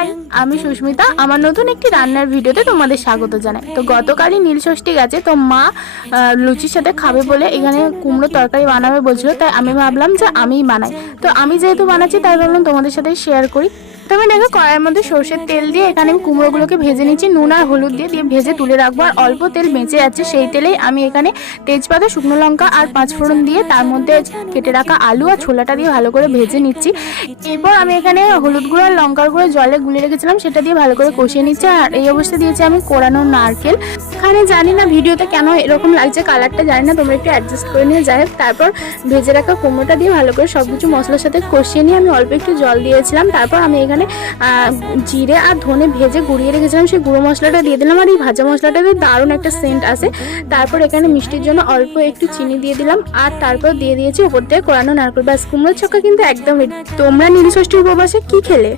High, আমি সুস্মিতা। আমার নতুন একটি রান্নার ভিডিওতে তোমাদের স্বাগত জানাই। তো গতকালই নীলষষ্ঠী গেছে, তো মা লুচির সাথে খাবে বলে এখানে কুমড়ো তরকারি বানাবে বলছিল, তাই আমি ভাবলাম যে আমিই বানাই। তো আমি যেহেতু বানাচ্ছি তাই ভাবলাম তোমাদের সাথে শেয়ার করি। তো আমি দেখো কড়াইয়ের মধ্যে সর্ষের তেল দিয়ে এখানে আমি কুমড়োগুলোকে ভেজে নিচ্ছি, নুন আর হলুদ দিয়ে দিয়ে ভেজে তুলে রাখবো। আর অল্প তেল বেঁচে যাচ্ছে, সেই তেলেই আমি এখানে তেজপাতা, শুকনো লঙ্কা আর পাঁচফোড়ন দিয়ে তার মধ্যে কেটে রাখা আলু আর ছোলাটা দিয়ে ভালো করে ভেজে নিচ্ছি। এরপর আমি এখানে হলুদ গুঁড়ো আর লঙ্কার গুঁড়ো জলে গুলে রেখেছিলাম, সেটা দিয়ে ভালো করে কষিয়ে নিচ্ছি। আর এই অবস্থা দিয়েছি আমি কোরানো নারকেল। এখানে জানি না ভিডিওতে কেন এরকম লাগছে, কালারটা জানি না, তোমরা একটু অ্যাডজাস্ট করে নিয়ে যাই হোক। তারপর ভেজে রাখা কুমড়োটা দিয়ে ভালো করে সব কিছু মশলার সাথে কষিয়ে নিয়ে আমি অল্প একটু জল দিয়েছিলাম। তারপর আমি এখানে জিরে আর ধনে ভেজে গুঁড়িয়ে রেখেছিলাম, সেই গুঁড়ো মশলাটা দিয়ে দিলাম। আর এই ভাজা মশলাটা দিয়ে দারুণ একটা সেন্ট আসে। তারপর এখানে মিষ্টির জন্য অল্প একটু চিনি দিয়ে দিলাম, আর তারপর দিয়ে দিয়েছি উপর থেকে কোরানো নারকেল। ব্যাস, কুমড়োর ছক্কা কিন্তু একদম। তোমরা নীলষষ্ঠীর উপবাসে কি খেলে?